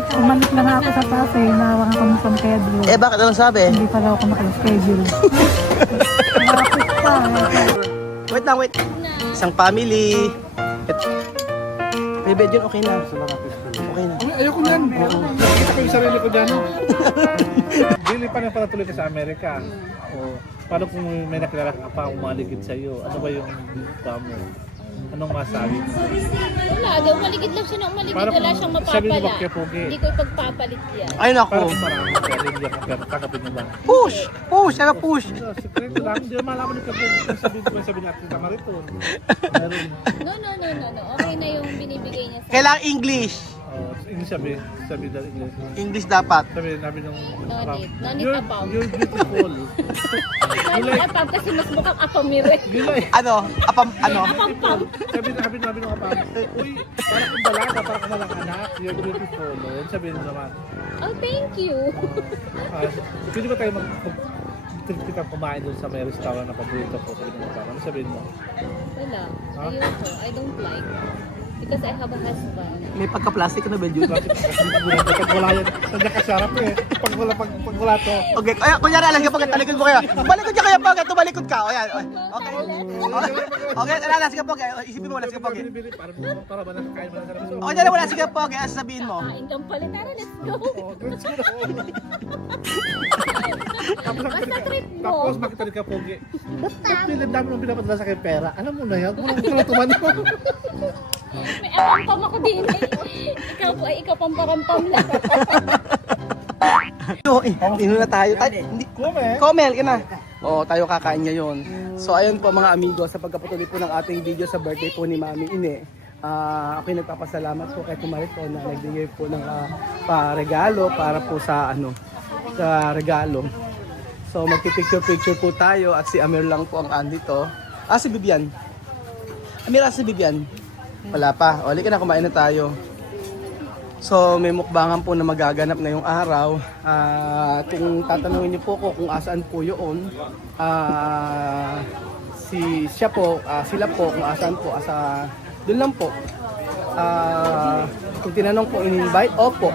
Umalik na nga ako sa taas eh. Nawa nga kami sa Pedro. Eh, bakit? Anong sabi? Hindi pala ako makaschedule. Malapit pa. Wait lang, wait. Isang family. Bebe, John, okay na. Okay na. Ay, ayoko yan. Nakita ko yung sarili ko dyan. Dili pa na pala tuloy ka sa Amerika. O, paano kung may nakilala ka pa umaligid sa iyo? Ano ba yung pa mo? Anong masabi mo? Wala daw, maligid lang siya na umaligid. Parang Wala siyang sabi ni mapapala. Bakya Pogi. Hindi ko ipagpapalit yan. Ay, naku. Parang marami ka rin yan. Pero kakapin mo ba? Push! Push! Saka push! Secret lang. Hindi mo malaman ni Kapog. Sabi natin sa Marito. Meron. No. Okay na yung binibigay niya sa Kailangan English. English sabi dahil English. English dapat. Sabi nung No need above. You're beautiful. Dahil apam kasi mas mukhang apamire. Gilay. Ano? Ano? Apampam. Sabi nung apam. Uy, parang kung dalaga, parang kung walang anak. You're beautiful. Yun sabihin mo naman. Oh, thank you. Pwede ba tayo trip kita kumain doon sa may restaurant na paborito ko? Sabi mo pa. Ano sabihin mo? Wala. Ayoko. I don't like. Because I have a husband. May pagka-plastic na ba, Jude? Pag wala yan, nandiyan ka sarap eh. Pag wala to. Okay, kaya kunyari alas kapag talikod mo kayo. Balikod ka kaya pag tumalikod ka. O yan. Okay. Okay, alas kapag isipin mo alas kapag. Bili-bili para ba nakakain mo na sarap. So, O dyan wala si kapag sasabihin mo. Kain kang palit. Tara, let's go. let's go. Basta trip mo. Tapos makita ni Kapogi. Ba't dami mong pinapadala sa akin pera? Alam mo na yan, kung ano tuman mo. May apampam ako din eh. Ikaw po ay ikaw pang parampam lang. Ino na tayo. Hindi. Komel ka na. Oo, tayo kakain ngayon. So ayun po mga amigo, sa pagkapatuloy po ng ating video sa birthday po ni Mami Ine. Ako'y nagpapasalamat po kay Kumarito na nagbigay po ng regalo para po sa sa regalo. So magpipicture-picture po tayo at si Amir lang po ang andito. Si Bibian. Amir, si Bibian. Wala pa. O, halika na, kumain na tayo. So, may mukbangan po na magaganap ngayong araw. Kung tatanungin niyo po ko kung asaan po yun, sila po, kung asaan po, doon lang po. Kung tinanong po in-invite, opo.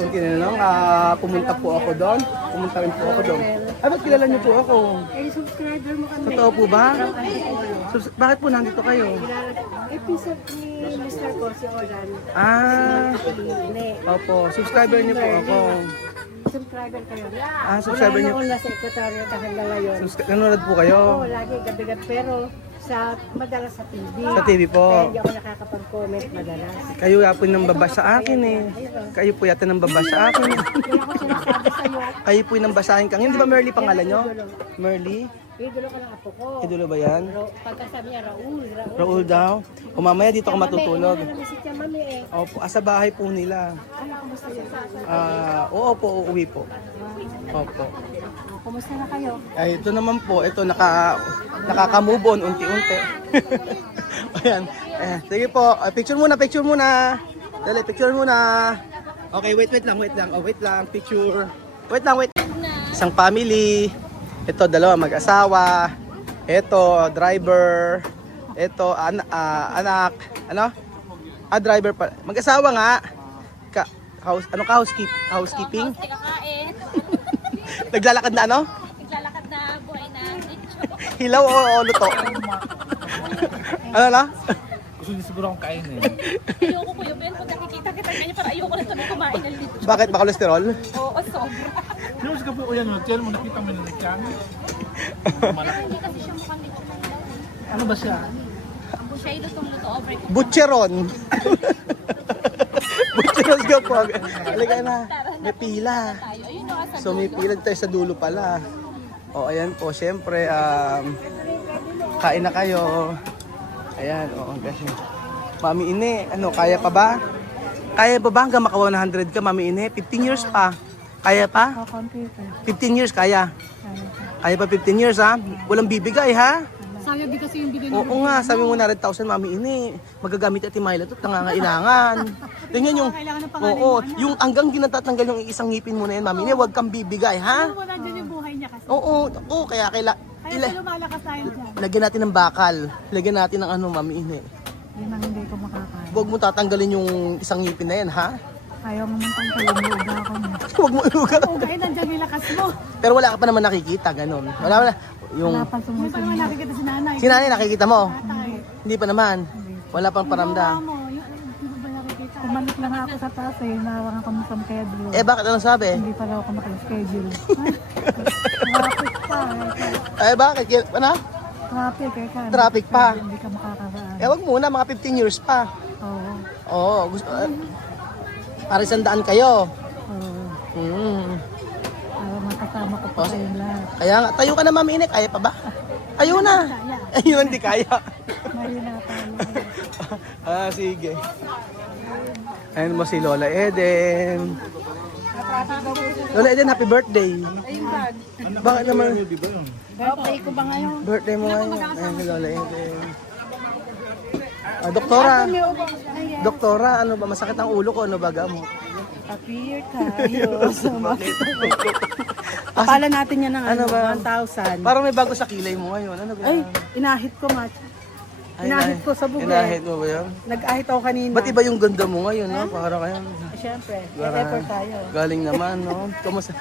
Kung tinanong, pumunta po ako doon, pumunta rin po ako doon. Ay, ba't kilala niyo po ako? Eh, subscriber mo kami. Totoo po ba? Bakit po nandito kayo? Episode ni Mr. ko si Olan. Opo, subscriber niyo po ako. Subscriber kayo. Subscriber niyo. Wala noon nasa Equatorial dahil na ngayon. Nanonood po kayo? Oo, lagi gabi-gabi. Pero madalas sa TV. Sa TV po. Kaya hindi ako nakakapag-comment madalas. Kayo po nang baba sa akin eh. Kayo po yata nang baba sa akin. Kaya ako sinasabi sa'yo. Kayo po nang basahin kang. Hindi ba Merly pangalan nyo? Merly? Idolo ko ng apo ko. Idolo ba yan? Pagkasabi niya, Raul. Raul daw? O mamaya dito ako matutulog. Namisit niya, mami eh. Opo, sa bahay po nila. Ano, kumusta yun? Oo po, uuwi po. Opo. Kumusta na kayo? Ay, ito naman po, ito nakaka-move on unti-unti. Ayan. Sige po, picture muna. Dali, picture muna. Okay, wait lang. Wait lang, picture. Wait. Isang family. Ito, dalawa mag-asawa. Ito, driver. Ito, anak. Ano? Driver pa. Mag-asawa nga. Housekeeping? Kakain. Naglalakad na ano? Naglalakad na buhay na. Hilaw o luto? Ano na? Gusto niya siguro akong kainin. Ayoko ko yun. Pero nakikita kita ganyan para ayoko na sabi kumain ng lito. Bakit? Ba kolesterol? Oo, sobra. Yung sa gabi, yan, tell mo, nakita mo yung nagkan. Hindi kasi siya mukhang lito na ilaw. Ano ba siya? Siya yung lutong-luto over. Butcheron. Butcheron ka po. Halika na. May pila. Tayo. Ayun yung asa So may pila tayo sa dulo pala. O ayan po, syempre kain na kayo. Ayan, kasi Mami Ine, kaya pa ba? Kaya pa ba hanggang maka 100 ka, Mami Ine? 15 years pa. Kaya pa? Computer. 15 years kaya. Kaya pa 15 years ha? Walang bibigay ha? Sayang din kasi yung bigay ng Oo nga, sabi mo na 100,000 Mami Ine. Magagamit at Milo ito, nangangailangan. Ganyan yung, yung hanggang ginatatanggal yung isang ngipin mo na yan, Mami Ine, huwag kang bibigay ha? wala din yung buhay niya kasi. Oo, kaya Lumalakas tayo dyan. lagyan natin ng bakal. Lagyan natin ng Mami Ine. Yun ang hindi ko makakain. Huwag mo tatanggalin yung isang ngipin na yan, ha? Ayaw naman tayong kalumuga ako niya. Huwag mo iluga. Uga, nandiyan yung lakas mo. Pero wala ka pa naman nakikita, ganun. Wala. Yung... Wala pang Hindi pa naman sumusunod. nakikita si nanay. Si nanay nakikita mo? Tatay. Hindi pa naman. Wala pang paramdam. Mo, hindi mo ba nakikita? Kumalik lang ako sa taas eh. Nawakan kami sa Pedro. Eh, bakit anong sabi? Hindi pala ako naka-schedule. Traffic pa. Eh, bakit? Ano? Traffic eh. Traffic pa. Hindi ka makakaraan. Eh, wag muna, mga 15 years pa. Oo. Oo, gusto... para 100 kayo. Oo. Para makasama ko pa Oh. kayong lahat. Kaya nga, tayo ka na, Ma'am Ine. Kaya pa ba? Tayo na. Ayun, hindi kaya. Mahina tayo. Sige. Ayun mo si Lola Eden. Lola Eden, happy birthday. Bakit naman? Di ba yun? Birthday ko ba ngayon? Birthday mo ngayon. Ayun si Lola Eden. Doktora. Doktora, ano ba? Masakit ang ulo ko. Ano ba gamot? Appear tayo sa Kapala natin yan ng Ano ba? 1,000. Parang may bago sa kilay mo ngayon. Ano ba? Ay, inahit ko, Mat. Ay, inahit ko sa bugay. Inahit mo ba yun? Nag-ahit ako kanina. Ba't iba yung ganda mo ngayon, no? Para kayo. Siyempre, Para- effort tayo. Galing naman, no? Kamusta?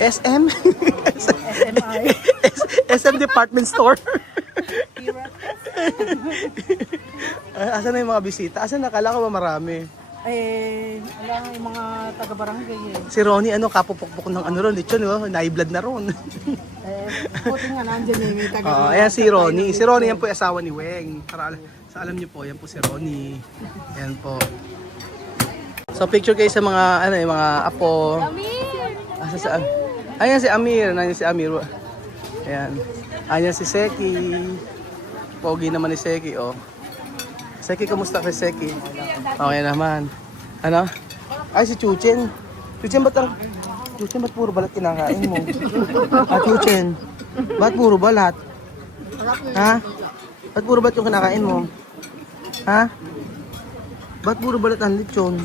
SM? SMI. SM Department Store? Asan na yung mga bisita? Asan nakala ko ba marami? Alam yung mga taga-barangay eh. Si Ronnie, ano, kapupukpuk ng ano ron, lechon, no? Naiblad na ron. Buti nga nandiyan yung taga Oo, ayan si Ronnie. Si Ronnie, yan po yung asawa ni Weng. Para sa alam niyo po, yan po si Ronnie. Yan po. So picture kayo sa mga, ano, yung mga apo. Asa sa, ayan si Amir, nandiyan si Amir. Ayan. Ayan si Seki. Pogi naman ni Seki, oh. Seki, kamusta kay Seki? Okay naman. Ano? Ay, si Chuchen. Chuchen, ba't puro balat kinakain mo? Chuchen, ba't puro balat? Ha? Ba't puro balat yung kinakain mo? Ha? Ba't puro balat ang lechon?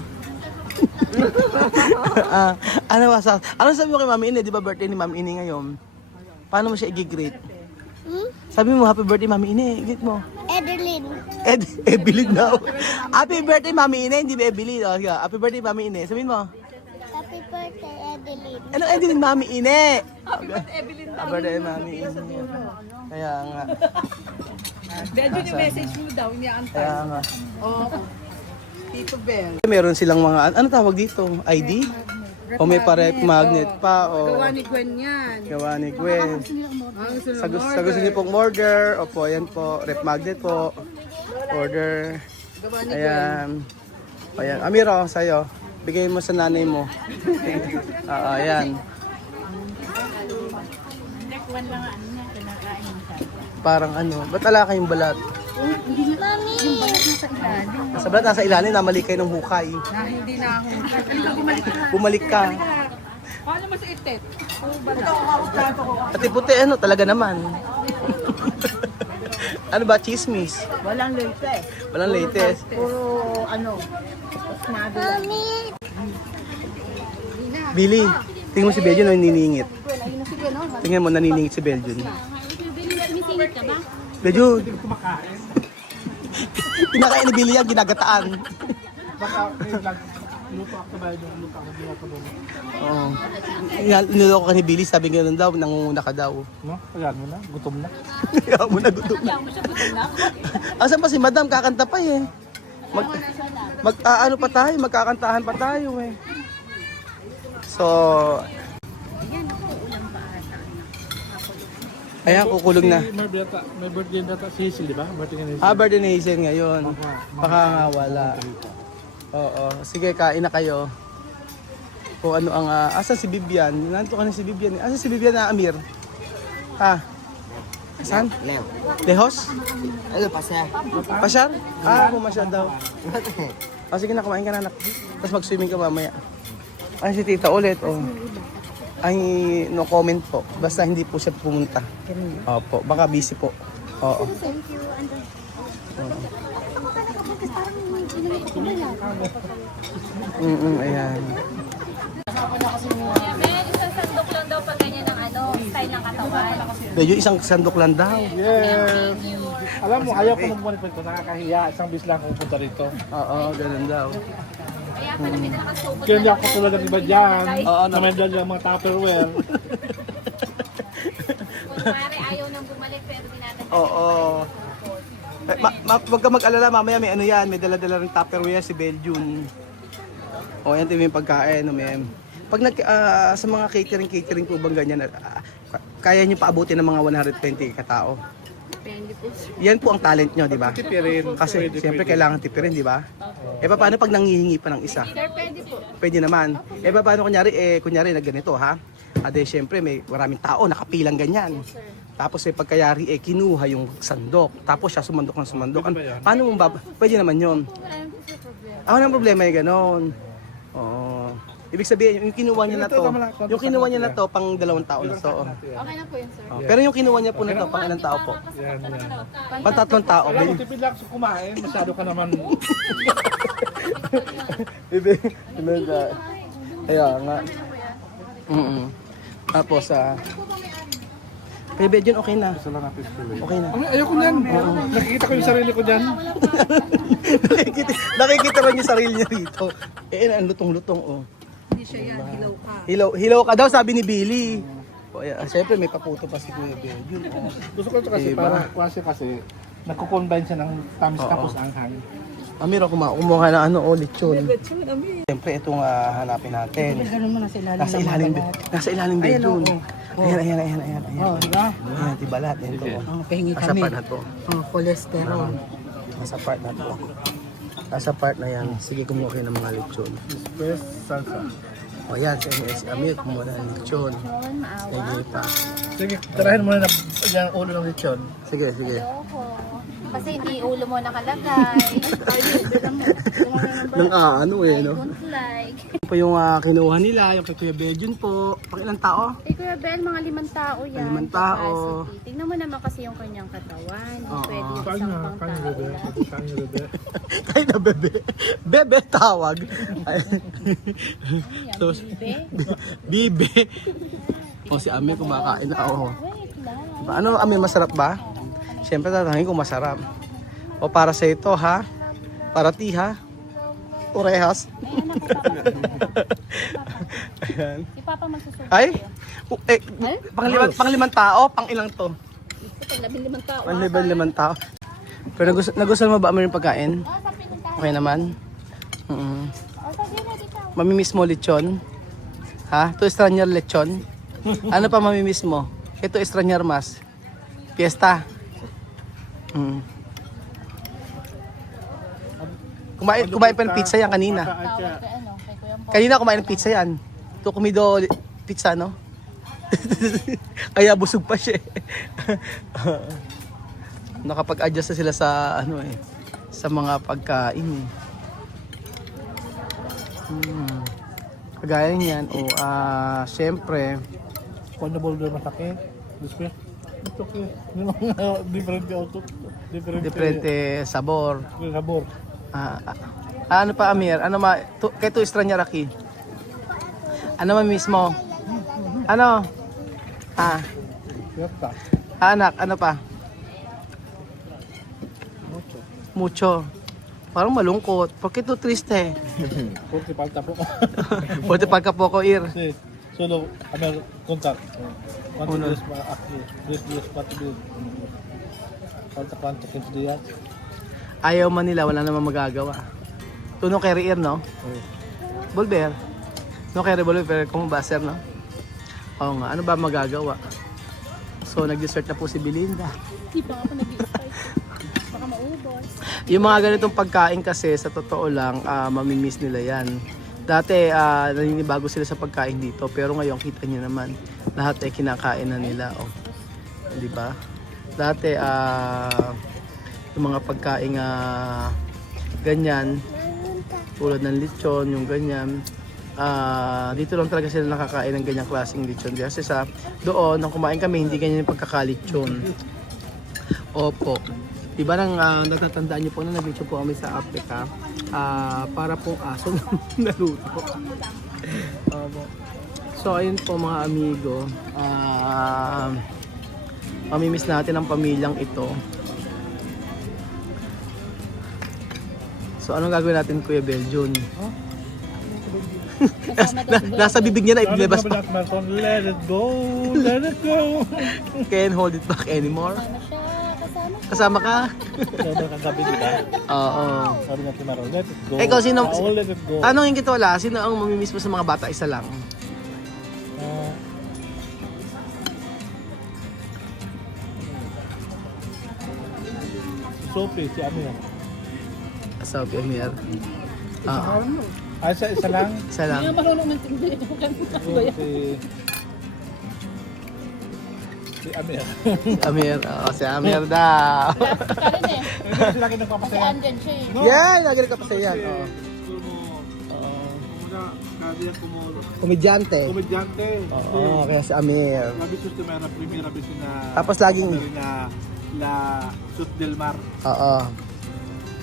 Ano sabi mo kay Mami Ine? Di ba birthday ni Mami Ine ngayon? Paano mo siya i-greet? Sabi mo, happy birthday Mami Ine. Greet mo. Edeline. Evelyn daw. Happy birthday Mami Ine. Hindi ba Evelyn? O, sige, happy birthday Mami Ine. Sabihin mo. Happy birthday, Edeline. Ano Evelyn Mami Ine? Happy birthday Evelyn. Happy birthday Mami Ine. Kaya nga. Medyo yung message mo daw, iniaantay. Kaya nga. Oo. Tito Bell. Meron silang mga, ano tawag dito? ID? O may pa-rep magnet pa? O Gawa ni Gwen yan. gawa ni Gwen. Ang sunod Sa gusto niyo pong order, opo, ayan po, rep magnet po. Order. gawa ni Ayan. Ayan. Amiro, sa'yo. Bigay mo sa nanay mo. Oo, ayan. Parang ano, ba't ala kayong balat? Mami! Yung balat na sa ilalim. Sa balat, nasa ilalim, namali kayo ng hukay. Na hindi na ako. Bumalik ka. Paano mas itit? Pati puti, ano, talaga naman. Ano ba, chismis? Walang latest. Walang latest. Puro ano. Mami! Billy, tingnan mo si Belgian, naniningit. Tingnan mo, naniningit si Belgian. Sumisingit ka ba? Belgian! Kinakain ni Billy yan, ginagataan. Baka may luto ako ba yung luto ako dito doon. Oo. Niloko ka ni Billy, sabi nga daw, nangunguna ka daw. No? Ayan mo na, gutom na. Kaya mo na gutom na. Asan pa si Madam? Kakanta pa eh. Ano pa tayo, magkakantahan pa tayo eh. So, ayan, kukulog na. May birthday data si Hazel, di ba? Birthday ni Hazel. Birthday ni Hazel ngayon. Baka nga wala. Oo. Sige, kain na kayo. Kung ano ang... asan si Bibian? Nanto ka na si Bibian. Asan si Bibian na Amir? Ha? Saan? Lehos? Ano pa siya? Pasyar? Pumasyar daw. Sige na, kumain ka na anak. Tapos mag-swimming ka mamaya. Ay, si tita ulit. Oh. Ay, no comment po. Basta hindi po siya pumunta. Opo, baka busy po. Oo. Thank you. Ayan. May isang sandok lang daw pag ganyan ng ano, style ng katawan. Medyo isang sandok lang daw. Yes! Alam mo, ayaw ko nang bumalik pa ito. Nakakahiya. Isang bis lang pupunta rito. Oo, ganun daw. Kaya pala may nakasubot Kaya hindi ako katulad ng iba dyan. Oo, Na may dalang mga Tupperware. Kunwari ayaw nang bumalik pero dinadala. Oo. Wag ka mag-alala, mamaya may ano yan, may dala-dala ring Tupperware si Belgium. O, yan din yung pagkain, ma'am. Pag sa mga catering po bang ganyan, kaya nyo paabutin ng mga 120 katao? Depende po. Yan po ang talent nyo, di ba? Tipirin. Kasi siyempre kailangan tipirin, di ba? Paano pag nanghihingi pa ng isa? Sir, pwede po. Pwede naman. Paano kunyari na ganito, ha? Siyempre may maraming tao, nakapilang ganyan. Tapos pagkayari kinuha yung sandok. Tapos siya sumandok ng sumandok. Paano mo pwede naman yun? Walang problema yung ganon. Oo. Ibig sabihin, yung kinuha niya na to, pang 2 tao na to. Okay na po yun, sir. Pero yung kinuha niya po na to, pang ilang tao po? Yan. Pang 3 tao. Wala mo, tipid lang sa kumain. Masyado ka naman. Kaya nga. Tapos, Kuya Bedyon, okay na. Okay na. Ayoko niyan. Nakikita ko yung sarili ko dyan. Nakikita rin yung sarili niya rito. Ang lutong-lutong, oh. Hindi siya yan, hilaw ka. Hilaw ka daw, sabi ni Billy. Siyempre, may paputo pa si Kuya Bedyon. Oh. Gusto ko ito kasi Diba? para kasi nagko-combine siya ng tamis tapos anghang. Amir, kumuha na lechon. Lechon, ami. Siyempre, itong hanapin natin. Ganun mo nasa ilalim. Nasa ilalim Bedyon. Ayan. Oh, diba? Ayan, tibalat. Ito. Pahingi Nasa kami. part na to. Cholesterol. Nasa part na to. Nasa part na yan. Sige, kumuha kayo ng mga lechon. Best salsa. O yan, si Amir, kumuha na ng lechon. Sige pa. Sige, tarahin mo na yung ulo ng lechon. Sige. Kasi hindi ulo mo nakalagay. Nang no? Don't like. Ito po yung kinuha nila, yung kay Kuya Bedyon po. Pang ilang tao? Eh, Kuya Bel, mga 5 tao yan. 5 tao. Capacity. Tingnan mo naman kasi yung kanyang katawan. Oo. Pwede yung Kanya, isang pang kanya tao bebe. lang. Kanya bebe. Kaya na bebe. Bebe tawag. Ayan, So, bibe. Bibe. O si Amir kumakain na. Oo. Wait lang. Ano, Amir, masarap ba? Siyempre tatangin kung masarap. O para sa ito, ha? Para ti, ha? Orehas. Ayan. Si Papa magsusubo. Ay? Pang 5 tao? Pang ilang to? Pag 15 tao. Pang 5 tao. Pero nagustuhan mo ba Amir yung pagkain? Sa pinuntahan. Okay naman? O, sabi na dito. Mamimiss mo lechon? Ha? Ito Estranyar lechon? Ano pa mamimiss mo? Ito Estranyar mas? Fiesta? Kumain pa ng pizza yan kanina. Tawag kay ano, kay Kuya Paul. Kanina kumain ng pizza yan. Ito kumido pizza, no? Kaya busog pa siya. Nakapag-adjust na sila sa sa mga pagkain. Kagaya niyan, syempre, Kung na-boulder masakit. Dispe. Ito ko. Different auto. diferente sabor. Sabor. Ano pa Amir? Kay to Estranyar Aki? Ano ma-miss mo? Ano? Fiesta. Anak, ano pa? Mucho. Parang malungkot. Bakit to triste? 40 palta po. Buti pagka-poco ir. Sí. Solo, Amel, contact. Uno. ¿Cuántos días para aquí? 3 días, 4 días. Falta 15 días. Ayaw man nila, wala namang magagawa. Tuno kay ir, no? Volver. No kay revolver kung baser, no? Oo nga, ano ba magagawa? So, nag-dessert na po si Belinda. Hindi pa ako nag-i-spice. Baka maubos. Yung mga ganitong pagkain kasi, sa totoo lang, mamimiss nila yan. Dati, naninibago sila sa pagkain dito, pero ngayon, kita nyo naman, lahat ay kinakain na nila. Oh. Di ba? Dati, yung mga pagkain ganyan, tulad ng lechon, yung ganyan, dito lang talaga sila nakakain ng ganyang klaseng lechon. Kasi doon, nang kumain kami, hindi ganyan yung pagkakalechon. Opo. Diba natatandaan niyo po na nag-lechon po kami sa Africa, para pong aso naluto. So ayun po mga amigo, mamimiss natin ang pamilyang ito. So anong gagawin natin Kuya Beljon? Nasa bibig niya na Sabi ibilabas ko pa. na Marton, let it go, let it go. Can't hold it back anymore. Kasama siya, kasama. Kasama ka? Sabi ng kagabi, di ba? Oo. Sabi ng Marton, let it go. Ikaw, sino- Oh, let it go. Tanongin kita wala, sino ang mamimiss mo sa mga bata? Isa lang. Ah, Sophie, si Amir. Sa Premier. Ah, Ah, isa lang. isa lang. Hindi marunong mintindi. Yung si Amir. Amir. Oo, si Amir daw. Ka rin eh. Kasi lagi Kasi nagpapasaya. andyan siya eh. Yan, lagi ka pa sa yan. Oo. Komedyante. Komedyante. Oo, kaya si Amir. Sabi susto may na primera vez na Tapos laging- na La Sud del Mar. Oo.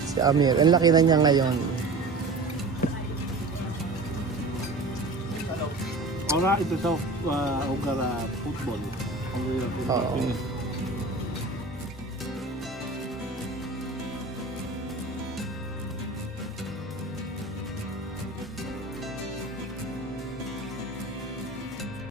Si Amir. Ang laki na niya ngayon. Ahora ito sa Ugara football. Oo.